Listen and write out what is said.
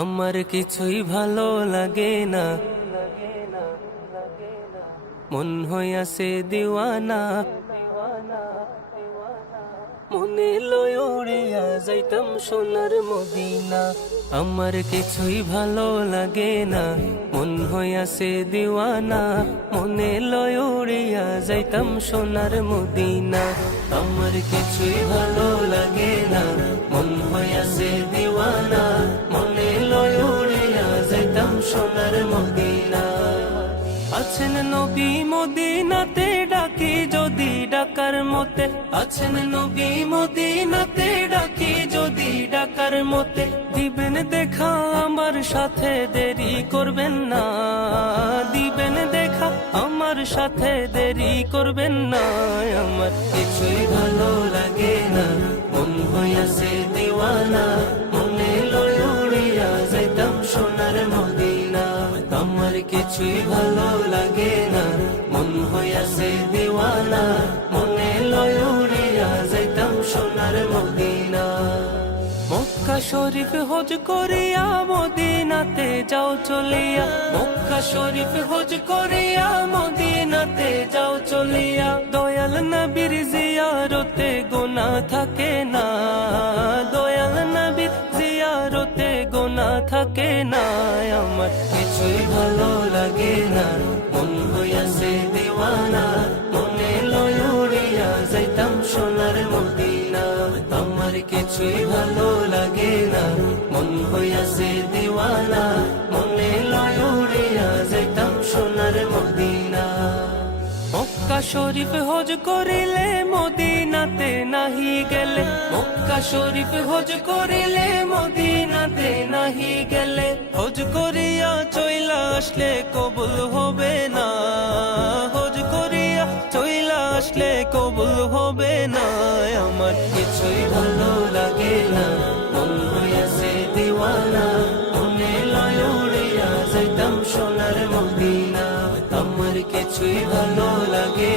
আমার কিছুই ভালো লাগে না, মন হইয়াছে দিওয়ানা। মনে লয় উড়িয়া যাইতাম সোনার মদিনা। আমার কিছুই ভালো লাগে না, মন হইয়াছে দিওয়ানা। মনে লয় উড়িয়া যাইতাম সোনার মদিনা। আমার কিছুই ভালো লাগে না, মন হইয়াছে দিওয়ানা। মনে লয় উড়িয়া যাইতাম সোনার মদিনা। আছেন নবী মদিনাতে, ডাকি যদি ডাকার মতে। আছেন নবী মদিনাতে, ডাকি যদি ডাকার মতে। দিবেন দেখা আমার সাথে, দেরি করবেন না। দিবেন দেখা আমার সাথে, দেরি করবেন না। আমার কিছুই ভালো লাগে না, মন হইয়াছে দিওয়ানা। মনে লয় উড়িয়া যাইতাম সোনার মদিনা। আমার কিছুই ভালো লাগে না, মন হইয়াছে দিওয়ানা। মনে লয় উড়িয়া যাইতাম সোনার মদিনা। মক্কা শরীফ হজ করিয়া মদিনাতে যাও চলিয়া। মক্কা শরীফ হজ করিয়া মদিনাতে যাও চলিয়া। দয়াল নবীর জিয়ারতে গুনাহ থাকে না। দয়াল নবীর জিয়ারতে গুনাহ থাকে না। আমার কিছুই ভালো লাগে না, মন হইয়াছে দিওয়ানা। মনে লয় উড়িয়া যাইতাম সোনার মদিনা। আমার কিছুই ভালো লাগে না, মন হইয়াছে দিওয়ানা। মনে লয় উড়িয়া যাইতাম সোনার মদিনা। মক্কা শরীফ হজ করিলে মদিনাতে নাহি গেলে। মক্কা শরীফ হজ করিলে মদিনাতে নাহি গেলে। হজ করিয়া চইলা আসলে কবুল হবে না। হজ করিয়া চইলা আসলে কবুল হবে না। আমার কিছুই ভালো লাগে না, মন হইয়াছে দিওয়ানা। মনে লয় উড়িয়া যাইতাম সোনার মদিনা। আমার কিছুই ভালো লাগে